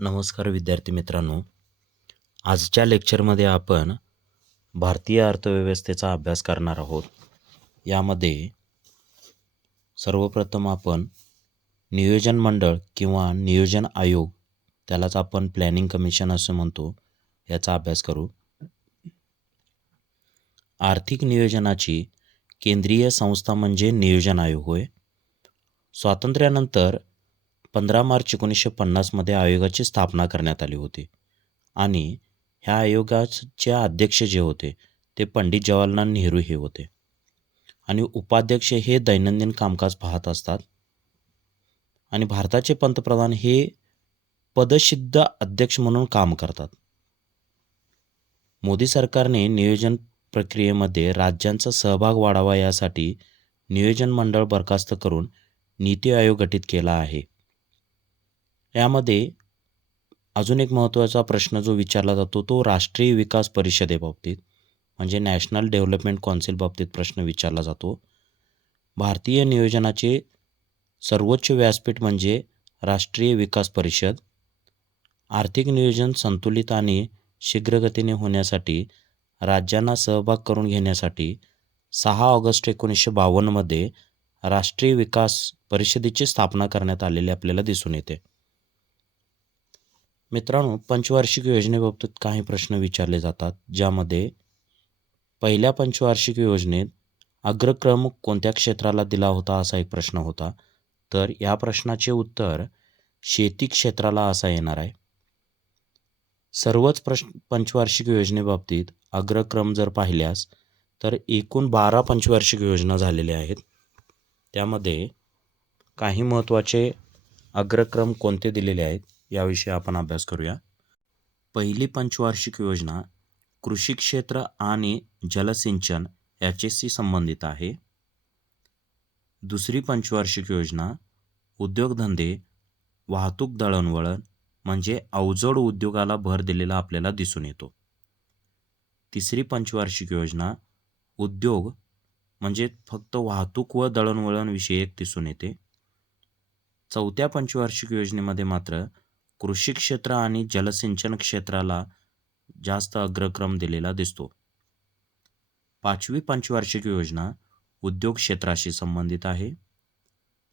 नमस्कार विद्यार्थी मित्रांनो. आजच्या लेक्चरमध्ये आपण भारतीय अर्थव्यवस्थेचा अभ्यास करणार आहोत. यामध्ये सर्वप्रथम आपण नियोजन मंडळ किंवा नियोजन आयोग, त्यालाच आपण प्लॅनिंग कमिशन असं म्हणतो, याचा अभ्यास करू. आर्थिक नियोजनाची केंद्रीय संस्था म्हणजे नियोजन आयोग होय. स्वातंत्र्यानंतर 15 मार्च 1950 आयोगाची स्थापना करण्यात आली होती आणि ह्या आयोगाचे अध्यक्ष जे होते ते पंडित जवाहरलाल नेहरू हे होते आणि उपाध्यक्ष हे दैनंदिन कामकाज पाहत असतात आणि भारताचे पंतप्रधान हे पदसिद्ध अध्यक्ष म्हणून काम करतात. मोदी सरकारने नियोजन प्रक्रियेमध्ये राज्यांचा सहभाग वाढावा यासाठी नियोजन मंडळ बरखास्त करून नीती आयोग गठीत केला आहे. यामध्ये अजून एक महत्त्वाचा प्रश्न जो विचारला जातो तो राष्ट्रीय विकास परिषदेबाबतीत म्हणजे नॅशनल डेव्हलपमेंट कौन्सिल बाबतीत प्रश्न विचारला जातो. भारतीय नियोजनाचे सर्वोच्च व्यासपीठ म्हणजे राष्ट्रीय विकास परिषद. आर्थिक नियोजन संतुलित आणि शीघ्रगतीने होण्यासाठी राज्यांना सहभाग करून घेण्यासाठी 6 ऑगस्ट 1952 राष्ट्रीय विकास परिषदेची स्थापना करण्यात आलेली आपल्याला दिसून येते. मित्रांनो, पंचवार्षिक योजनेबाबतीत काही प्रश्न विचारले जातात, ज्यामध्ये पहिल्या पंचवार्षिक योजनेत अग्रक्रम कोणत्या क्षेत्राला दिला होता असा एक प्रश्न होता. तर या प्रश्नाचे उत्तर शेती क्षेत्राला असा येणार आहे. सर्वच पंचवार्षिक योजनेबाबतीत अग्रक्रम जर पाहिल्यास तर एकूण 12 पंचवार्षिक योजना झालेल्या आहेत. त्यामध्ये काही महत्त्वाचे अग्रक्रम कोणते दिलेले आहेत याविषयी आपण अभ्यास करूया. पहिली पंचवार्षिक योजना कृषी क्षेत्र आणि जलसिंचन याच्याशी संबंधित आहे. दुसरी पंचवार्षिक योजना उद्योगधंदे, वाहतूक, दळणवळण म्हणजे अवजड उद्योगाला भर दिलेला आपल्याला दिसून येतो. तिसरी पंचवार्षिक योजना उद्योग म्हणजे फक्त वाहतूक व दळणवळण विषयक दिसून येते. चौथ्या पंचवार्षिक योजनेमध्ये मात्र कृषी क्षेत्र आणि जलसिंचन क्षेत्राला जास्त अग्रक्रम दिलेला दिसतो. पाचवी पंचवार्षिक योजना उद्योग क्षेत्राशी संबंधित आहे.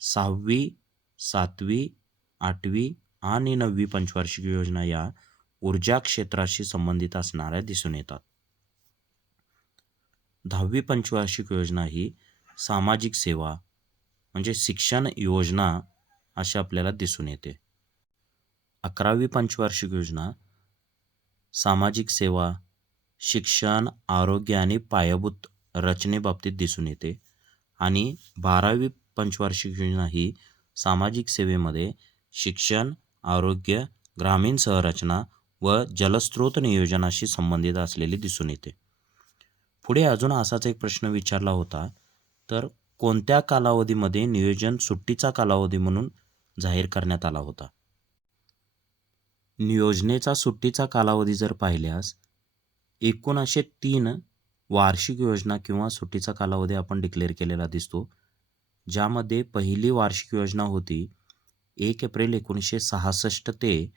6वी, 7वी, 8वी आणि 9वी पंचवार्षिक योजना या ऊर्जा क्षेत्राशी संबंधित असणाऱ्या दिसून येतात. 10वी पंचवार्षिक योजना ही सामाजिक सेवा म्हणजे शिक्षण योजना अशी आपल्याला दिसून येते. 11वी पंचवार्षिक योजना सामाजिक सेवा, शिक्षण, आरोग्य आणि पायाभूत रचनेबाबतीत दिसून येते आणि 12वी पंचवार्षिक योजना ही सामाजिक सेवेमध्ये शिक्षण, आरोग्य, ग्रामीण संरचना व जलस्रोत नियोजनाशी संबंधित असलेली दिसून येते. पुढे अजून असाच एक प्रश्न विचारला होता, तर कोणत्या कालावधीमध्ये नियोजन सुट्टीचा कालावधी म्हणून जाहीर करण्यात आला होता? योजनेचा सुट्टीचा कालावधी जर पाहिल्यास एकूण असे 3 वार्षिक योजना किंवा सुट्टीचा कालावधी आपण डिक्लेअर केलेला दिसतो, ज्यामध्ये पहिली वार्षिक योजना होती 1 एप्रिल 1966 ते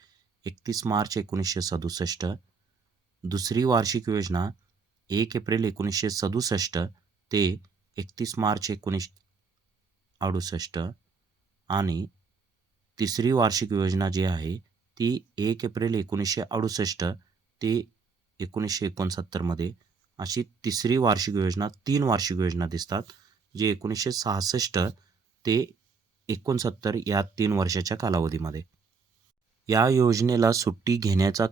31 मार्च 1967. दुसरी वार्षिक योजना 1 एप्रिल 1967 ते 31 मार्च 1968 आणि तिसरी वार्षिक योजना जी आहे ती 1 एप्रिल 1968 ते 1969 अशी तिसरी वार्षिक योजना, 3 वार्षिक योजना दिसतात, जे 1966 ते 69 या 3 वर्षाच्या कालावधीमध्ये. या योजनेला सुट्टी घेण्याचा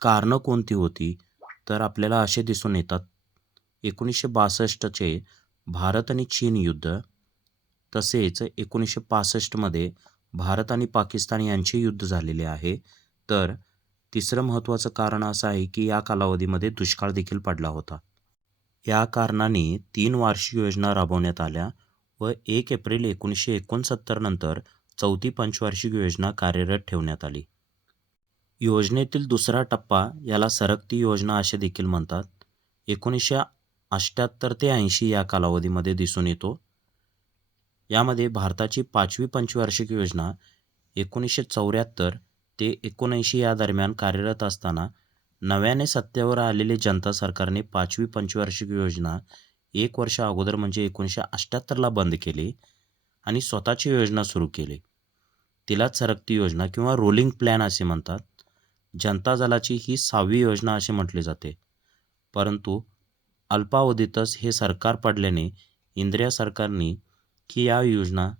कारणं कोणती होती? तर आपल्याला असे दिसून येतात. 1962चे भारत आणि चीन युद्ध, तसेच 1965 भारत आणि पाकिस्तान यांचे युद्ध झालेले आहे. तर तिसरं महत्त्वाचं कारण असं आहे की या कालावधीमध्ये दुष्काळ देखील पडला होता. या कारणाने 3 वार्षिक योजना राबवण्यात आल्या व 1 एप्रिल 1969 नंतर चौथी पंचवार्षिक योजना कार्यरत ठेवण्यात आली. योजनेतील दुसरा टप्पा याला सरकती योजना असे देखील म्हणतात. 1978 ते 80 या कालावधीमध्ये दिसून येतो. यामध्ये भारताची 5वी पंचवार्षिक योजना 1974 ते 1979 या दरम्यान कार्यरत असताना नव्याने सत्तेवर आलेले जनता सरकारने 5वी पंचवार्षिक योजना 1 वर्ष अगोदर म्हणजे 1978ला बंद केली आणि स्वतःची योजना सुरू केली. तिलाच सरकती योजना किंवा रोलिंग प्लॅन असे म्हणतात. जनता दलाची ही 6वी योजना असे म्हटले जाते. परंतु अल्पावधीतच हे सरकार पडल्याने इंदिरा सरकारने ही या योजना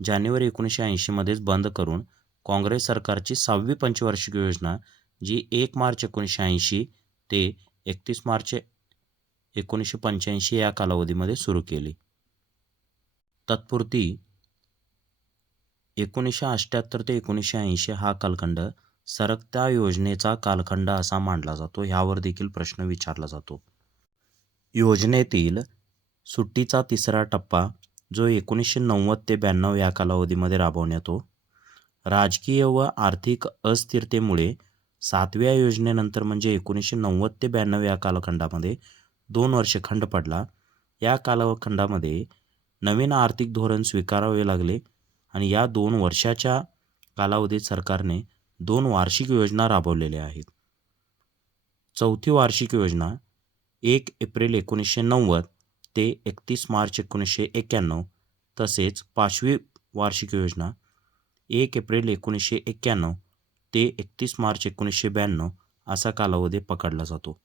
जानेवारी 1980मध्येच बंद करून काँग्रेस सरकारची 6वी पंचवार्षिक योजना जी 1 मार्च 1980 ते 31 मार्च 1985 या कालावधीमध्ये सुरू केली. तत्पुरती 1978 ते 1980 हा कालखंड सरकत्या योजनेचा कालखंड असा मानला जातो. ह्यावर देखील प्रश्न विचारला जातो. योजनेतील सुट्टीचा तिसरा टप्पा जो 1990 ते 92 या कालावधीमध्ये राबवण्यात येतो. राजकीय व आर्थिक अस्थिरतेमुळे 7व्या योजनेनंतर म्हणजे 1990 ते 92 या कालखंडामध्ये 2 वर्ष खंड पडला. या कालखंडामध्ये नवीन आर्थिक धोरण स्वीकारावे लागले आणि या 2 वर्षाच्या कालावधीत सरकारने 2 वार्षिक योजना राबवलेल्या आहेत. चौथी वार्षिक योजना 1 एप्रिल 1990 ते 31 मार्च 1991 तसेच 5वी वार्षिक योजना 1 एप्रिल 1991 ते 31 मार्च 1992 असा कालावधी पकडला जातो.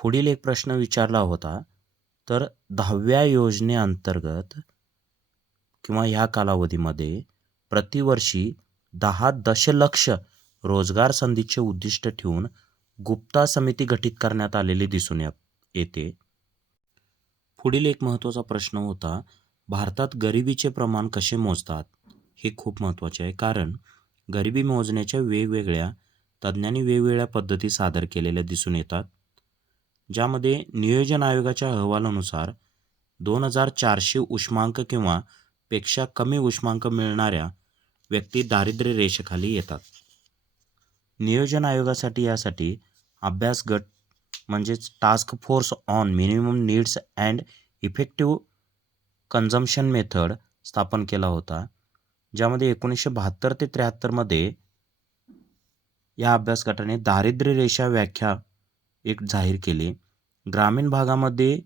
पुढील एक प्रश्न विचारला होता तर 10व्या योजनेअंतर्गत किंवा ह्या कालावधीमध्ये प्रतिवर्षी 10 दशलक्ष रोजगार संधीचे उद्दिष्ट ठेवून गुप्ता समिती गठीत करण्यात आलेली दिसून येते. पुढील एक महत्त्वाचा प्रश्न होता भारतात गरिबीचे प्रमाण कसे मोजतात. हे खूप महत्त्वाचे आहे कारण गरिबी मोजण्याच्या वेगवेगळ्या तज्ज्ञांनी वेगवेगळ्या पद्धती सादर केलेल्या दिसून येतात. ज्यामध्ये नियोजन आयोगाच्या अहवालानुसार 2400 उष्मांक किंवा पेक्षा कमी उष्मांक मिळणाऱ्या व्यक्ती दारिद्र्य रेषेखाली येतात. नियोजन आयोगासाठी यासाठी अभ्यास गट म्हणजेच task force on minimum needs and effective consumption method स्थापन केला होता. ज्यामध्ये 1972 ते 73मध्ये या अभ्यास गटाने दारिद्र्य रेषा व्याख्या एक जाहीर केली. ग्रामीण भागामध्ये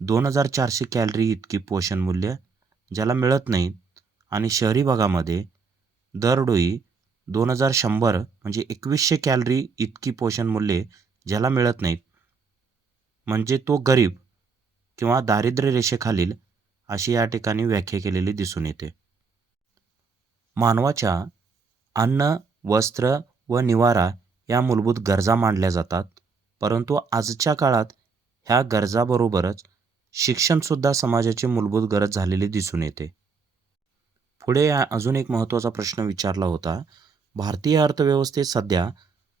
2400 कॅलरी इतकी पोषण मूल्य ज्याला मिळत नाहीत आणि शहरी भागामध्ये दरडोई 2100 म्हणजे 2100 कॅलरी इतकी पोषण मूल्ये ज्याला मिळत नाहीत म्हणजे तो गरीब किंवा दारिद्र्य रेषेखालील अशी या ठिकाणी व्याख्या केलेली दिसून येते. मानवाच्या अन्न, वस्त्र व निवारा या मूलभूत गरजा मानल्या जातात. परंतु आजच्या काळात ह्या गरजाबरोबरच शिक्षणसुद्धा समाजाची मूलभूत गरज झालेली दिसून येते. पुढे अजून एक महत्त्वाचा प्रश्न विचारला होता. भारतीय अर्थव्यवस्थेत सध्या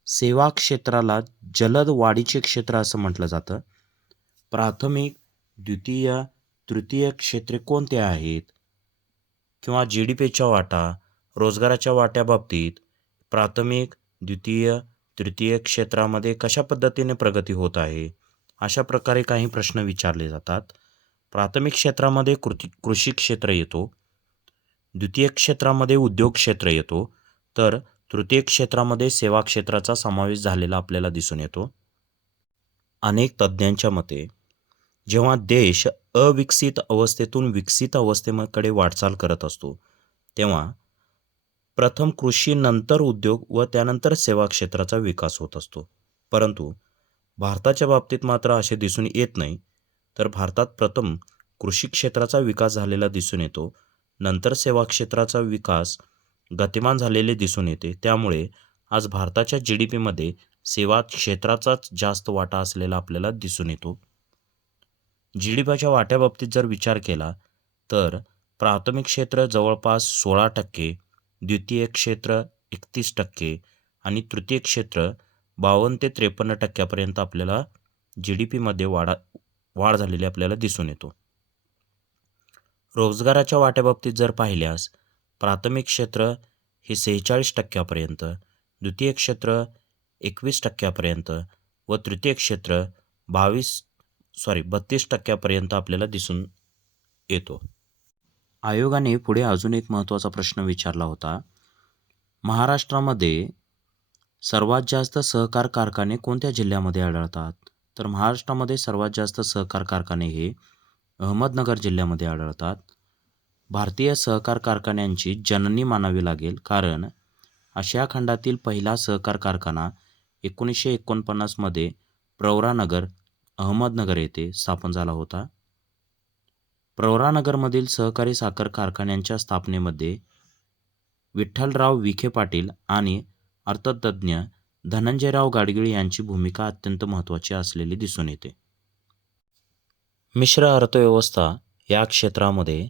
सेवा क्षेत्राला जलद वाढीचे क्षेत्र असं म्हटलं जातं. प्राथमिक, द्वितीय, तृतीय क्षेत्रे कोणते आहेत किंवा GDPचा वाटा, रोजगाराच्या वाट्याबाबतीत प्राथमिक, द्वितीय, तृतीय क्षेत्रामध्ये कशा पद्धतीने प्रगती होत आहे अशा प्रकारे काही प्रश्न विचारले जातात. प्राथमिक क्षेत्रामध्ये कृषी क्षेत्र येतो, द्वितीय क्षेत्रामध्ये उद्योग क्षेत्र येतो तर तृतीय क्षेत्रामध्ये सेवा क्षेत्राचा समावेश झालेला आपल्याला दिसून येतो. अनेक तज्ज्ञांच्या मते जेव्हा देश अविकसित अवस्थेतून विकसित अवस्थेकडे वाटचाल करत असतो तेव्हा प्रथम कृषी, नंतर उद्योग व त्यानंतर सेवा क्षेत्राचा विकास होत असतो. परंतु भारताच्या बाबतीत मात्र असे दिसून येत नाही. तर भारतात प्रथम कृषी क्षेत्राचा विकास झालेला दिसून येतो, नंतर सेवा क्षेत्राचा विकास गतिमान झालेले दिसून येते. त्यामुळे आज भारताच्या GDPमध्ये सेवा क्षेत्राचाच जास्त वाटा असलेला आपल्याला दिसून येतो. GDPच्या वाट्याबाबतीत जर विचार केला तर प्राथमिक क्षेत्र जवळपास 16%, द्वितीय क्षेत्र 31% आणि तृतीय क्षेत्र 52 ते 53% आपल्याला GDPमध्ये वाढ झालेली आपल्याला दिसून येतो. रोजगाराच्या वाट्याबाबतीत जर पाहिल्यास प्राथमिक क्षेत्र हे 46%पर्यंत, द्वितीय क्षेत्र 21%पर्यंत व तृतीय क्षेत्र 32% आपल्याला दिसून येतो. आयोगाने पुढे अजून एक महत्त्वाचा प्रश्न विचारला होता. महाराष्ट्रामध्ये सर्वात जास्त सहकार कारखाने कोणत्या जिल्ह्यामध्ये आढळतात? तर महाराष्ट्रामध्ये सर्वात जास्त सहकार कारखाने हे अहमदनगर जिल्ह्यामध्ये आढळतात. भारतीय सहकार कारखान्यांची जननी मानावी लागेल, कारण आशिया खंडातील पहिला सहकार कारखाना 1949 मध्ये प्रवरानगर, अहमदनगर येथे स्थापन झाला होता. प्रवरानगरमधील सहकारी साखर कारखान्यांच्या स्थापनेमध्ये विठ्ठलराव विखे पाटील आणि अर्थतज्ज्ञ धनंजयराव गाडगीळ यांची भूमिका अत्यंत महत्त्वाची असलेली दिसून येते. मिश्र अर्थव्यवस्था या क्षेत्रामध्ये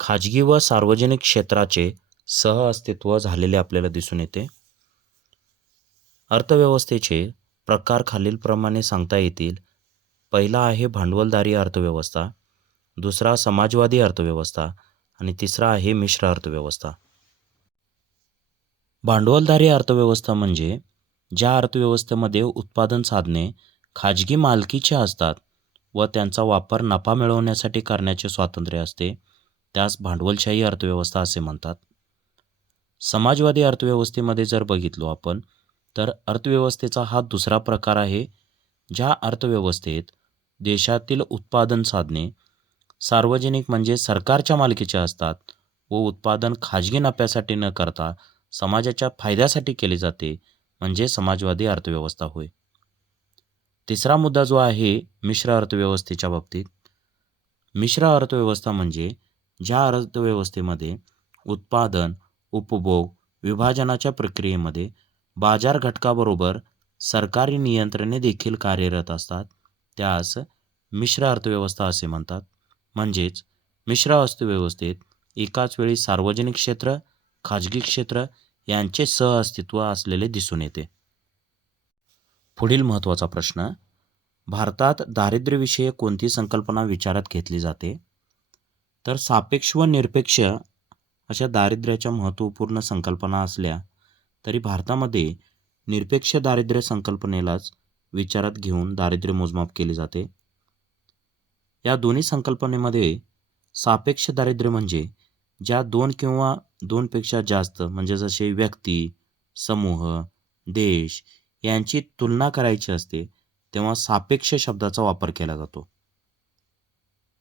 खाजगी व सार्वजनिक क्षेत्राचे सहअस्तित्व झालेले आपल्याला दिसून येते. अर्थव्यवस्थेचे प्रकार खालीलप्रमाणे सांगता येतील. पहिला आहे भांडवलदारी अर्थव्यवस्था, दुसरा समाजवादी अर्थव्यवस्था आणि तिसरा आहे मिश्र अर्थव्यवस्था. भांडवलदारी अर्थव्यवस्था म्हणजे ज्या अर्थव्यवस्थेमध्ये उत्पादन साधने खाजगी मालकीची असतात व त्यांचा वापर नफा मिळवण्यासाठी करण्याचे स्वातंत्र्य असते, त्यास भांडवलशाही अर्थव्यवस्था असे म्हणतात. समाजवादी अर्थव्यवस्थेमध्ये जर बघितलो आपण, तर अर्थव्यवस्थेचा हा दुसरा प्रकार आहे, ज्या अर्थव्यवस्थेत देशातील उत्पादन साधने सार्वजनिक म्हणजे सरकारच्या मालकीचे असतात व उत्पादन खाजगी नफ्यासाठी न करता समाजाच्या फायद्यासाठी केले जाते, म्हणजे समाजवादी अर्थव्यवस्था होय. तिसरा मुद्दा जो आहे मिश्र अर्थव्यवस्थेच्या बाबतीत, मिश्र अर्थव्यवस्था म्हणजे ज्या अर्थव्यवस्थेमध्ये उत्पादन, उपभोग, विभाजनाच्या प्रक्रियेमध्ये बाजार घटकाबरोबर सरकारी नियंत्रणे देखील कार्यरत असतात, त्यास मिश्र अर्थव्यवस्था असे म्हणतात. म्हणजेच मिश्र अर्थव्यवस्थेत एकाच वेळी सार्वजनिक क्षेत्र, खाजगी क्षेत्र यांचे सहअस्तित्व असलेले दिसून येते. पुढील महत्त्वाचा प्रश्न, भारतात दारिद्र्यविषयक कोणती संकल्पना विचारात घेतली जाते? तर सापेक्ष व निरपेक्ष अशा दारिद्र्याच्या महत्त्वपूर्ण संकल्पना असल्या तरी भारतामध्ये निरपेक्ष दारिद्र्य संकल्पनेलाच विचारात घेऊन दारिद्र्य मोजमाप केले जाते. या दोन्ही संकल्पनेमध्ये सापेक्ष दारिद्र्य म्हणजे ज्या दोन किंवा दोनपेक्षा जास्त म्हणजे जसे व्यक्ती, समूह, देश यांची तुलना करायची असते, तेव्हा सापेक्ष शब्दाचा वापर केला जातो.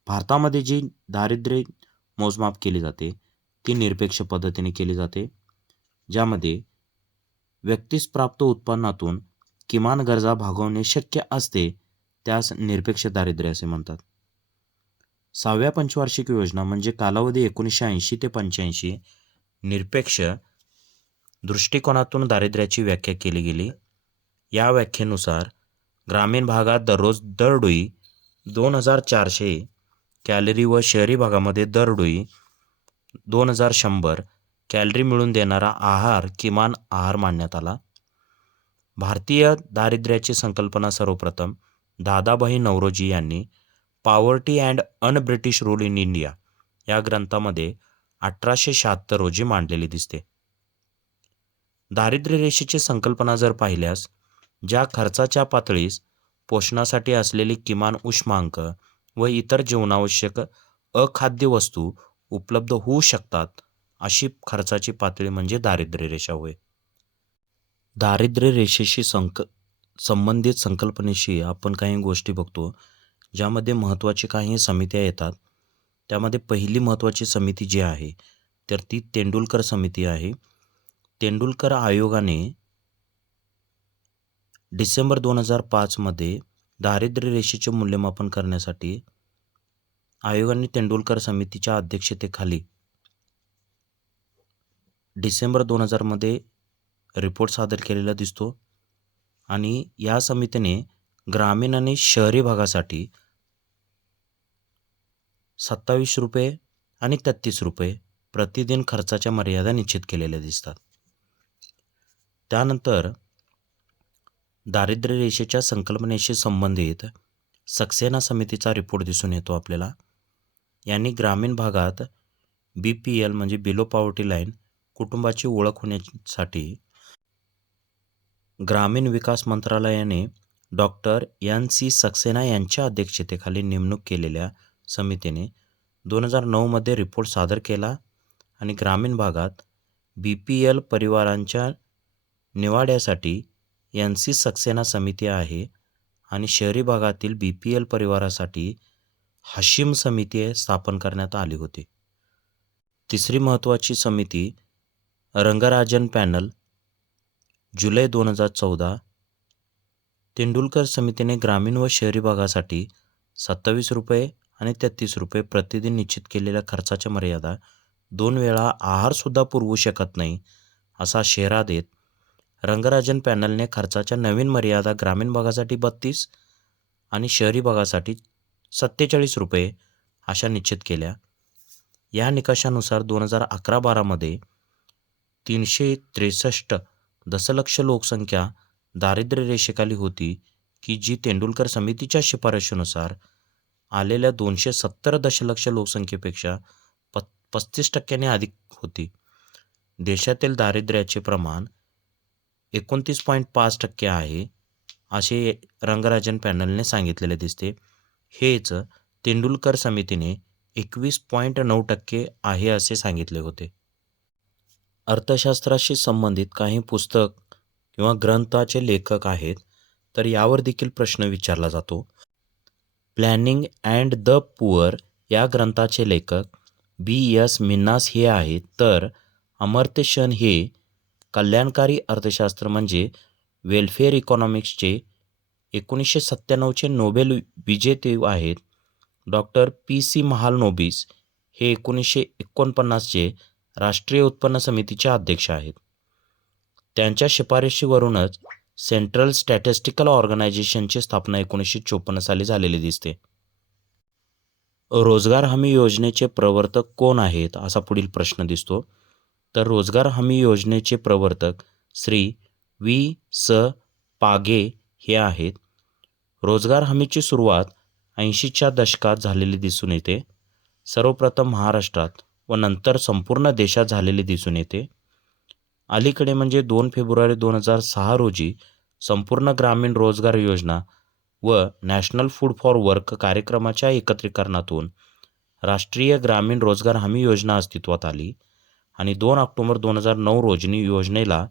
भारतामध्ये जी दारिद्र्य मोजमाप केली जाते ती निरपेक्ष पद्धतीने केली जाते, ज्यामध्ये व्यक्तीस प्राप्त उत्पन्नातून किमान गरजा भागवणे शक्य असते, त्यास निरपेक्ष दारिद्र्य असे म्हणतात. 6व्या पंचवार्षिक योजना म्हणजे कालावधी 1980 ते 85 निरपेक्ष दृष्टिकोनातून दारिद्र्याची व्याख्या केली गेली. या व्याख्येनुसार ग्रामीण भागात दररोज दरडोई 2400 कॅलरी व शहरी भागामध्ये दरडोई 2100 कॅलरी मिळून देणारा आहार किमान आहार मानण्यात आला. भारतीय दारिद्र्याची संकल्पना सर्वप्रथम दादाभाई नौरोजी यांनी poverty and un British rule in India या ग्रंथामध्ये 1876 रोजी मांडलेली दिसते. दारिद्र्य रेषेची संकल्पना जर पाहिल्यास, ज्या खर्चाच्या पातळीस पोषणासाठी असलेली किमान उष्मांक व इतर जीवनावश्यक अखाद्य वस्तू उपलब्ध होऊ शकतात, अशी खर्चाची पातळी म्हणजे दारिद्र्य रेषा होय. दारिद्र्य रेषेशी संबंधित संकल्पनेशी आपण काही गोष्टी बघतो, ज्यामध्ये महत्त्वाची काही समित्या येतात. त्यामध्ये पहिली महत्त्वाची समिती जी आहे तर ती तेंडुलकर समिती आहे. तेंडुलकर आयोगाने डिसेंबर 2005 मध्ये दारिद्र्य रेषेचे मूल्यमापन करण्यासाठी आयोगाने तेंडुलकर समितीच्या अध्यक्षतेखाली डिसेंबर 2000 मध्ये रिपोर्ट सादर केलेला दिसतो आणि या समितीने ग्रामीण आणि शहरी भागासाठी 27 रुपये आणि 33 रुपये प्रतिदिन खर्चाच्या मर्यादा निश्चित केलेल्या दिसतात. त्यानंतर दारिद्र्य रेषेच्या संकल्पनेशी संबंधित सक्सेना समितीचा रिपोर्ट दिसून येतो आपल्याला. यांनी ग्रामीण भागात BPL म्हणजे बिलो पॉवर्टी लाईन कुटुंबाची ओळख होण्यासाठी ग्रामीण विकास मंत्रालयाने डॉक्टर NC सक्सेना यांच्या अध्यक्षतेखाली नेमणूक केलेल्या समितीने 2009 मध्ये रिपोर्ट सादर केला आणि ग्रामीण भागात BPL परिवारांच्या निवाड्यासाठी NC सक्सेना समिती आहे आणि शहरी भागातील BPL परिवारासाठी हाशिम समिती स्थापन करण्यात आली होती. तिसरी महत्त्वाची समिती रंगराजन पॅनल, जुलै 2014. तेंडुलकर समितीने ग्रामीण व शहरी भागासाठी ₹27 आणि ₹33 प्रतिदिन निश्चित केलेल्या खर्चाच्या मर्यादा 2 वेळा आहारसुद्धा पुरवू शकत नाही असा शेरा देत रंगराजन पॅनलने खर्चाच्या नवीन मर्यादा ग्रामीण भागासाठी 32 आणि शहरी भागासाठी ₹47 अशा निश्चित केल्या. या निकषानुसार 2011-12मध्ये 363 दशलक्ष लोकसंख्या दारिद्र्य रेषेखाली होती, की जी तेंडुलकर समितीच्या शिफारशीनुसार आलेल्या 270 दशलक्ष लोकसंख्येपेक्षा 35% अधिक होती. देशातील दारिद्र्याचे प्रमाण 29.5% आहे असे रंगराजन पॅनलने सांगितलेले दिसते. हेच तेंडुलकर समितीने 21.9% आहे असे सांगितले होते. अर्थशास्त्राशी संबंधित काही पुस्तक किंवा ग्रंथाचे लेखक आहेत, तर यावर देखील प्रश्न विचारला जातो. प्लॅनिंग अँड द पुअर या ग्रंथाचे लेखक B.S. मिन्हास हे आहेत, तर अमर्त्य सेन हे कल्याणकारी अर्थशास्त्र म्हणजे वेलफेअर इकॉनॉमिक्सचे 1997चे नोबेल विजेते आहेत. Doctor P.C. महालनोबिस हे 1949चे राष्ट्रीय उत्पन्न समितीचे अध्यक्ष आहेत. त्यांच्या शिफारशीवरूनच सेंट्रल स्टॅटिस्टिकल ऑर्गनायझेशनची स्थापना 1954 साली झालेली दिसते. रोजगार हमी योजनेचे प्रवर्तक कोण आहेत असा पुढील प्रश्न दिसतो. तर रोजगार हमी योजनेचे प्रवर्तक श्री V.S. पागे हे आहेत. रोजगार हमीची सुरुवात 80च्या दशकात झालेली दिसून येते. सर्वप्रथम महाराष्ट्रात व नंतर संपूर्ण देशात झालेली दिसून येते. अलीकडे म्हणजे 2 फेब्रुवारी 2006 रोजी संपूर्ण ग्रामीण रोजगार योजना व नॅशनल फूड फॉर वर्क कार्यक्रमाच्या एकत्रीकरणातून राष्ट्रीय ग्रामीण रोजगार हमी योजना अस्तित्वात आली आणि 2 ऑक्टोबर 2009 रोजी योजनेला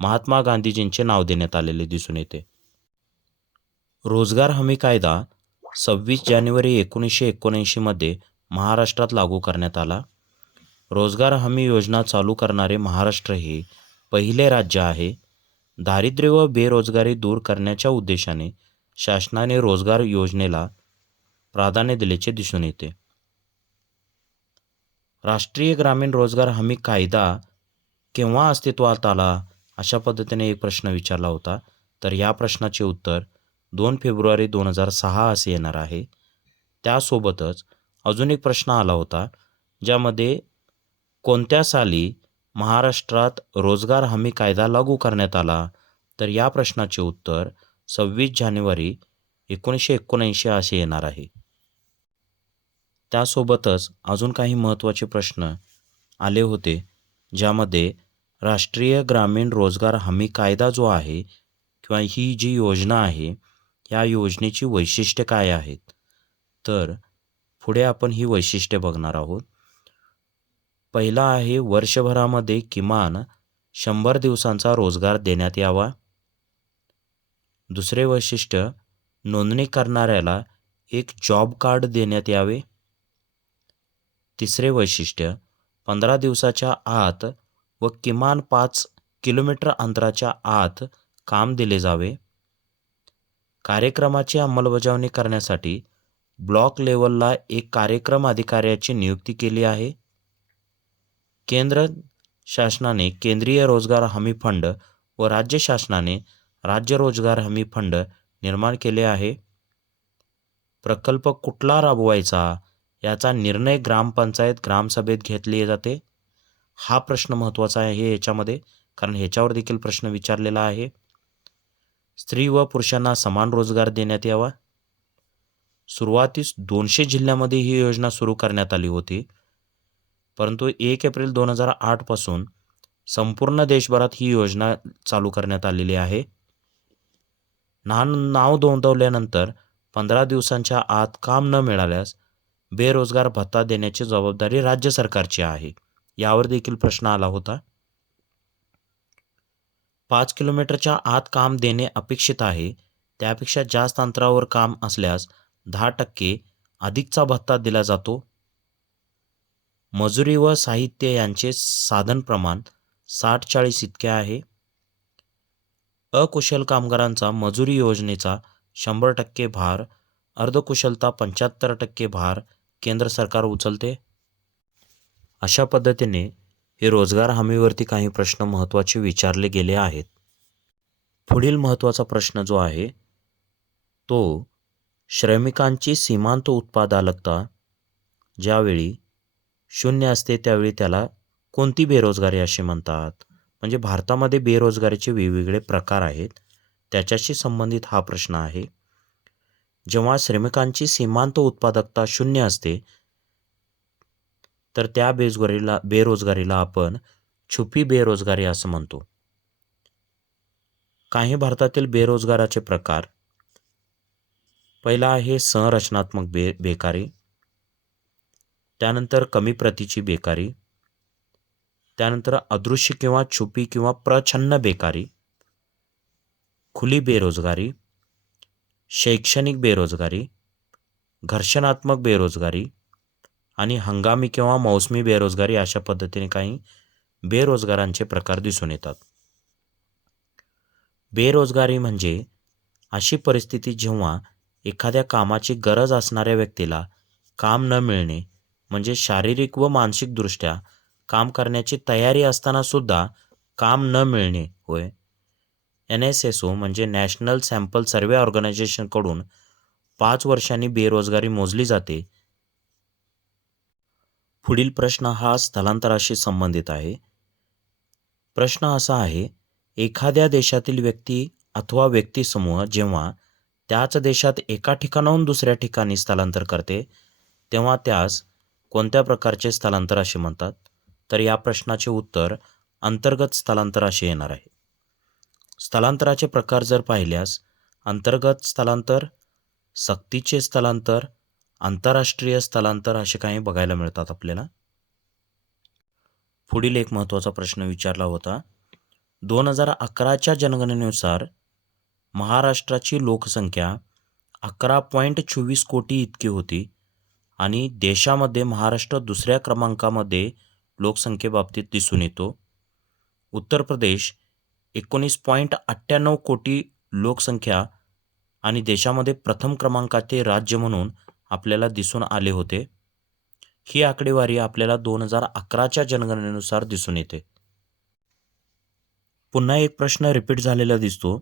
महात्मा गांधीजींचे नाव देण्यात आलेले दिसून येते. रोजगार हमी कायदा 26 जानेवारी 1979 मध्ये महाराष्ट्रात लागू करण्यात आला. रोजगार हमी योजना चालू करणारे महाराष्ट्र हे पहिले राज्य आहे. दारिद्र्य व बेरोजगारी दूर करण्याच्या उद्देशाने शासनाने रोजगार योजनेला प्राधान्य दिल्याचे दिसून येते. राष्ट्रीय ग्रामीण रोजगार हमी कायदा केव्हा अस्तित्वात आला अशा पद्धतीने एक प्रश्न विचारला होता. तर या प्रश्नाचे उत्तर 2 फेब्रुवारी 2006 असे येणार आहे. त्यासोबतच अजून एक प्रश्न आला होता, ज्यामध्ये कोणत्या साली महाराष्ट्रात रोजगार हमी कायदा लागू करण्यात आला. तर या प्रश्नाचे उत्तर 26 जानेवारी 1979 असे येणार आहे. त्यासोबतच अजून काही महत्त्वाचे प्रश्न आले होते, ज्यामध्ये राष्ट्रीय ग्रामीण रोजगार हमी कायदा जो आहे किंवा ही जी योजना आहे, या योजनेची वैशिष्ट्ये काय आहेत. तर पुढे आपण ही वैशिष्ट्ये बघणार आहोत. पहिला आहे वर्षभरामध्ये किमान 100 दिवसांचा रोजगार देण्यात यावा. दुसरे वैशिष्ट्य नोंदणी करणाऱ्याला एक जॉब कार्ड देण्यात यावे. तिसरे वैशिष्ट्य 15 दिवसाच्या आत व किमान 5 किलोमीटर अंतराच्या आत काम दिले जावे. कार्यक्रमाची अंमलबजावणी करण्यासाठी ब्लॉक लेवलला एक कार्यक्रम अधिकाऱ्याची नियुक्ती केली आहे. केंद्र शासनाने केंद्रीय रोजगार हमी फंड व राज्य शासनाने राज्य रोजगार हमी फंड निर्माण केले आहे. प्रकल्प कुठला राबवायचा याचा निर्णय ग्रामपंचायत ग्रामसभेत घेतले जाते. हा प्रश्न महत्त्वाचा आहे याच्यामध्ये, कारण ह्याच्यावर देखील प्रश्न विचारलेला आहे. स्त्री व पुरुषांना समान रोजगार देण्यात यावा. सुरुवातीस 200 जिल्ह्यामध्ये ही योजना सुरू करण्यात आली होती, परंतु 1 एप्रिल 2008 पासून संपूर्ण देशभरात ही योजना चालू करण्यात आलेली आहे. नाव नोंदवल्यानंतर 15 दिवसांच्या आत काम न मिळाल्यास बेरोजगार भत्ता देण्याची जबाबदारी राज्य सरकारची आहे. यावर देखील प्रश्न आला होता. 5 किलोमीटरच्या आत काम देणे अपेक्षित आहे त्यापेक्षा जास्त अंतरावर काम असल्यास 10% अधिकचा भत्ता दिला जातो. मजुरी व साहित्य यांचे साधन प्रमाण 60-40 इतके आहे. अकुशल कामगारांचा मजुरी योजनेचा 100% भार, अर्धकुशलता 75% भार केंद्र सरकार उचलते. अशा पद्धतीने हे रोजगार हमीवरती काही प्रश्न महत्त्वाचे विचारले गेले आहेत. पुढील महत्त्वाचा प्रश्न जो आहे तो श्रमिकांची सीमांत उत्पादकता ज्यावेळी 0 असते त्यावेळी त्याला कोणती बेरोजगारी असे म्हणतात. म्हणजे भारतामध्ये बेरोजगारीचे वेगवेगळे प्रकार आहेत त्याच्याशी संबंधित हा प्रश्न आहे. जेव्हा श्रमिकांची सीमांत उत्पादकता 0 असते तर त्या बेरोजगारीला आपण छुपी बेरोजगारी असं म्हणतो. काही भारतातील बेरोजगाराचे प्रकार, पहिला आहे संरचनात्मक बेकारी, त्यानंतर कमी प्रतीची बेकारी, त्यानंतर अदृश्य किंवा छुपी किंवा प्रछन्न बेकारी, खुली बेरोजगारी, शैक्षणिक बेरोजगारी, घर्षणात्मक बेरोजगारी आणि हंगामी किंवा मौसमी बेरोजगारी अशा पद्धतीने काही बेरोजगारांचे प्रकार दिसून येतात. बेरोजगारी म्हणजे अशी परिस्थिती जेव्हा एखाद्या कामाची गरज असणाऱ्या व्यक्तीला काम न मिळणे म्हणजे शारीरिक व मानसिकदृष्ट्या काम करण्याची तयारी असताना सुद्धा काम न मिळणे होय. NSSO म्हणजे नॅशनल सॅम्पल सर्वे ऑर्गनायझेशनकडून 5 वर्षांनी बेरोजगारी मोजली जाते. पुढील प्रश्न हा स्थलांतराशी संबंधित आहे. प्रश्न असा आहे, एखाद्या देशातील व्यक्ती अथवा व्यक्तिसमूह जेव्हा त्याच देशात एका ठिकाणाहून दुसऱ्या ठिकाणी स्थलांतर करते तेव्हा त्यास कोणत्या प्रकारचे स्थलांतर असे म्हणतात. तर या प्रश्नाचे उत्तर अंतर्गत स्थलांतर असे येणार आहे. स्थलांतराचे प्रकार जर पाहिल्यास अंतर्गत स्थलांतर, सक्तीचे स्थलांतर, आंतरराष्ट्रीय स्थलांतर असे काही बघायला मिळतात आपल्याला. पुढील एक महत्त्वाचा प्रश्न विचारला होता. 2011च्या जनगणनेनुसार महाराष्ट्राची लोकसंख्या 11.24 कोटी इतकी होती आणि देशामध्ये महाराष्ट्र दुसऱ्या क्रमांकामध्ये लोकसंख्येबाबतीत दिसून येतो. उत्तर प्रदेश 19.98 कोटी लोकसंख्या आणि देशामध्ये प्रथम क्रमांकाचे राज्य म्हणून आपल्याला दिसून आले होते. ही आकडेवारी आपल्याला 2011च्या जनगणनेनुसार दिसून येते. पुन्हा एक प्रश्न रिपीट झालेला दिसतो.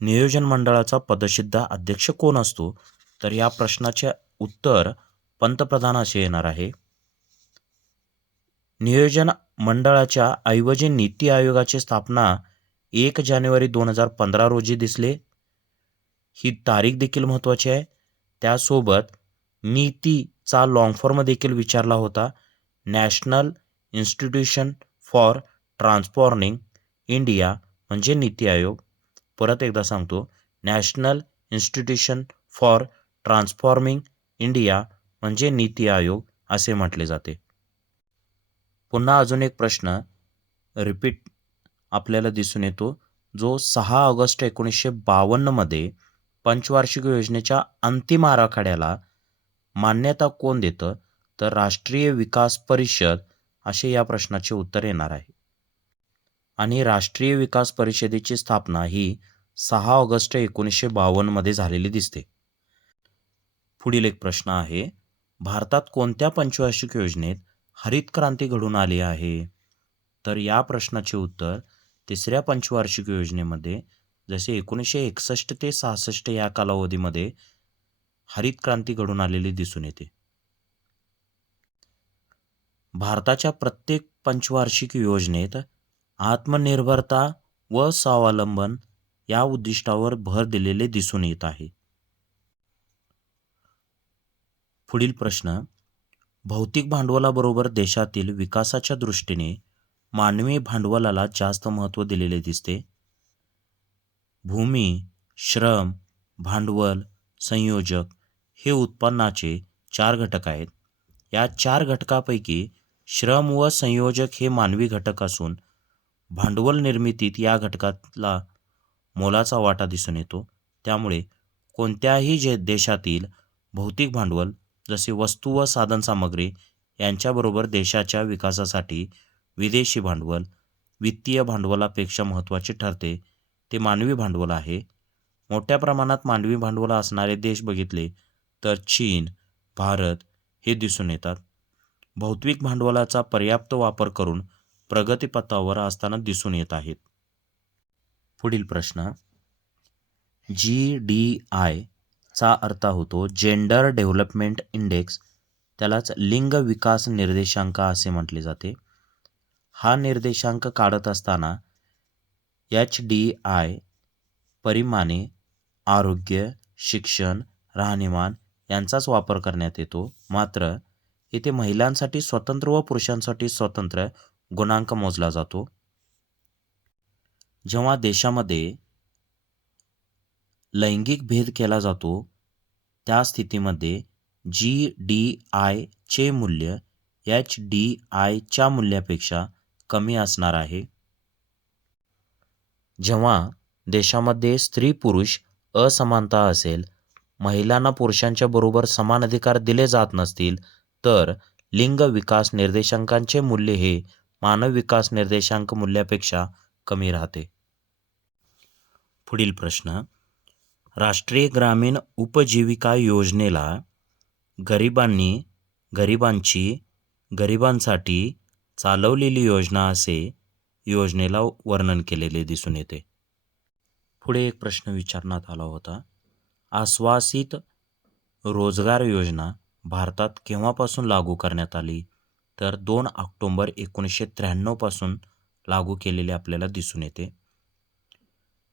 नियोजन मंडळाचा पदसिद्ध अध्यक्ष कोण असतो? तर या प्रश्नाचे उत्तर पंतप्रधान असे येणार आहे. नियोजन मंडळाच्या ऐवजी नीती आयोगाची स्थापना 1 जानेवारी 2015 रोजी दिसले. ही तारीख देखील महत्त्वाची आहे. त्यासोबत नीतीचा लॉंग फॉर्म देखील विचारला होता. National institution for transforming India म्हणजे नीती आयोग. परत एकदा सांगतो, national institution for transforming India म्हणजे नीती आयोग असे म्हटले जाते. पुन्हा अजून एक प्रश्न रिपीट आपल्याला दिसून येतो, जो 6 ऑगस्ट 1952 मध्ये पंचवार्षिक योजनेच्या अंतिम आराखड्याला मान्यता कोण देतं? तर राष्ट्रीय विकास परिषद असे या प्रश्नाचे उत्तर येणार आहे. आणि राष्ट्रीय विकास परिषदेची स्थापना ही 6 ऑगस्ट 1952 मध्ये झालेली दिसते. पुढील एक प्रश्न आहे, भारतात कोणत्या पंचवार्षिक योजनेत हरित क्रांती घडून आली आहे? तर या प्रश्नाचे उत्तर तिसऱ्या पंचवार्षिक योजनेमध्ये जसे 1961 ते 66 या कालावधीमध्ये हरित क्रांती घडून आलेली दिसून येते. भारताच्या प्रत्येक पंचवार्षिक योजनेत आत्मनिर्भरता व स्वावलंबन या उद्दिष्टावर भर दिलेले दिसून येत आहे. पुढील प्रश्न, भौतिक भांडवलाबरोबर देशातील विकासाच्या दृष्टीने मानवी भांडवलाला जास्त महत्त्व दिलेले दिसते. भूमी, श्रम, भांडवल, संयोजक हे उत्पन्नाचे 4 घटक आहेत. या 4 घटकापैकी श्रम व संयोजक हे मानवी घटक असून भांडवल निर्मितीत या घटकाला मोलाचा वाटा दिसून येतो. त्यामुळे कोणत्याही देशातील भौतिक भांडवल जसे वस्तू व साधनसामग्री यांच्याबरोबर देशाच्या विकासासाठी विदेशी भांडवल वित्तीय भांडवलापेक्षा महत्त्वाचे ठरते ते मानवी भांडवल आहे. मोठ्या प्रमाणात मानवी भांडवल असणारे देश बघितले तर चीन, भारत हे दिसून येतात. भौतिक भांडवलाचा पर्याप्त वापर करून प्रगतीपथावर असताना दिसून येत आहेत. पुढील प्रश्न, GDI चा अर्थ होतो जेंडर डेव्हलपमेंट इंडेक्स, त्यालाच लिंग विकास निर्देशांक असे म्हटले जाते. हा निर्देशांक काढत असताना HDI परिमाणे आरोग्य, शिक्षण, राहणीमान यांचाच वापर करण्यात येतो. मात्र येथे महिलांसाठी स्वतंत्र व पुरुषांसाठी स्वतंत्र गुणांक मोजला जातो. जेव्हा देशामध्ये लैंगिक भेद केला जातो त्या स्थितीमध्ये GDI चे मूल्य HDI च्या मूल्यापेक्षा कमी असणार आहे. जेव्हा देशामध्ये स्त्री पुरुष असमानता असेल, महिलांना पुरुषांच्या बरोबर समान अधिकार दिले जात नसतील, तर लिंग विकास निर्देशांकांचे मूल्य हे मानव विकास निर्देशांक मूल्यापेक्षा कमी राहते. पुढील प्रश्न, राष्ट्रीय ग्रामीण उपजीविका योजनेला गरिबांसाठी चालवलेली योजना असे योजनेला वर्णन केलेले दिसून येते. पुढे एक प्रश्न विचारण्यात आला होता, आश्वासित रोजगार योजना भारतात केव्हापासून लागू करण्यात आली? तर 2 ऑक्टोबर 1993 पासून लागू केलेले आपल्याला दिसून येते.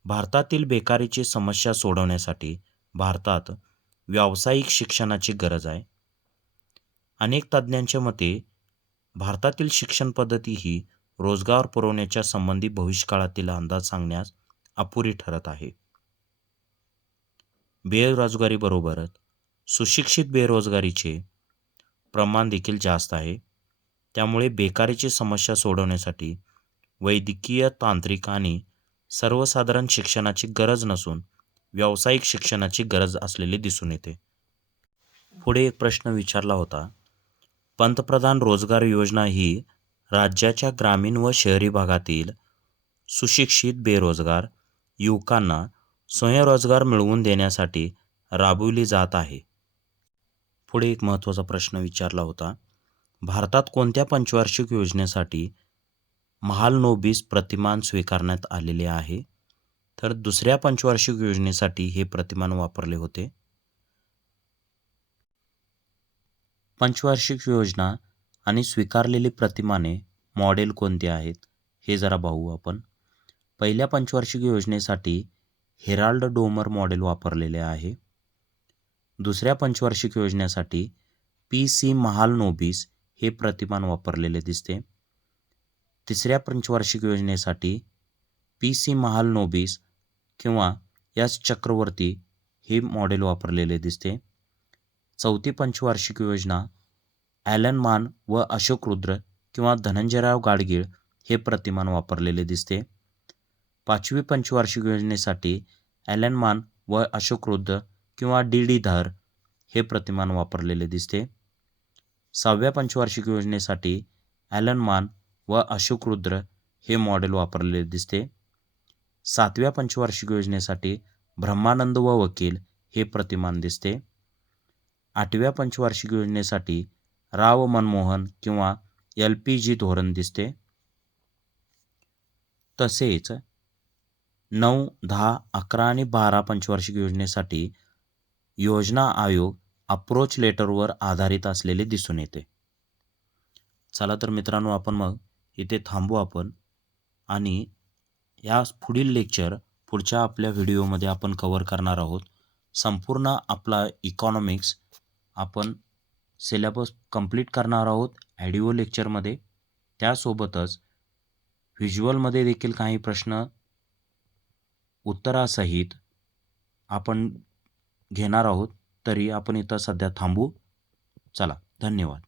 भारतातील बेकारीची समस्या सोडवण्यासाठी भारतात व्यावसायिक शिक्षणाची गरज आहे. अनेक तज्ज्ञांच्या मते भारतातील शिक्षण पद्धती ही रोजगार पुरवण्याच्या संबंधी भविष्यकाळातील अंदाज सांगण्यास अपुरी ठरत आहे. बेरोजगारीबरोबरच सुशिक्षित बेरोजगारीचे प्रमाण देखील जास्त आहे. त्यामुळे बेकारीची समस्या सोडवण्यासाठी वैद्यकीय, तांत्रिक आणि सर्वसाधारण शिक्षणाची गरज नसून व्यावसायिक शिक्षणाची गरज असलेली दिसून येते. पुढे एक प्रश्न विचारला होता, पंतप्रधान रोजगार योजना ही राज्याच्या ग्रामीण व शहरी भागातील सुशिक्षित बेरोजगार युवकांना स्वयंरोजगार मिळवून देण्यासाठी राबविली जात आहे. पुढे एक महत्त्वाचा प्रश्न विचारला होता, भारतात कोणत्या पंचवार्षिक योजनेसाठी महालनोबिस प्रतिमान स्वीकारण्यात आलेले आहे? तर दुसऱ्या पंचवार्षिक योजनेसाठी हे प्रतिमान वापरले होते. पंचवार्षिक योजना आणि स्वीकारलेली प्रतिमाने मॉडेल कोणते आहेत हे जरा पाहू आपण. पहिल्या पंचवार्षिक योजनेसाठी हेराल्ड डोमर मॉडेल वापरलेले आहे. दुसऱ्या पंचवार्षिक योजनेसाठी PC महालनोबिस हे प्रतिमान वापरलेले दिसते. तिसऱ्या पंचवार्षिक योजनेसाठी PC महालनोबिस किंवा S चक्रवर्ती हे मॉडेल वापरलेले दिसते. चौथी पंचवार्षिक योजना ॲलन मान व अशोक रुद्र किंवा धनंजयराव गाडगीळ हे प्रतिमान वापरलेले दिसते. पाचवी पंचवार्षिक योजनेसाठी ॲलन मान व अशोक रुद्र किंवा D.D. धर हे प्रतिमान वापरलेले दिसते. सहाव्या पंचवार्षिक योजनेसाठी ॲलन मान व अशोक रुद्र हे मॉडेल वापरलेले दिसते. सातव्या पंचवार्षिक योजनेसाठी ब्रह्मानंद व वकील हे प्रतिमान दिसते. आठव्या पंचवार्षिक योजनेसाठी राव मनमोहन किंवा LPG धोरण दिसते. तसेच 9, 10, 11 आणि 12 पंचवार्षिक योजनेसाठी योजना आयोग अप्रोच लेटरवर आधारित असलेले दिसून येते. चला तर मित्रांनो, आपण मग इथे थांबू आपण आणि या पुढील लेक्चर पुढच्या आपल्या व्हिडिओमध्ये आपण कव्हर करणार आहोत. संपूर्ण आपला इकॉनॉमिक्स आपण सिलेबस कंप्लीट करणार आहोत ऑडिओ लेक्चरमध्ये. त्यासोबतच व्हिज्युअलमध्ये देखील काही प्रश्न उत्तरासहित आपण घेणार आहोत. तरी आपण इथं सध्या थांबू. चला, धन्यवाद.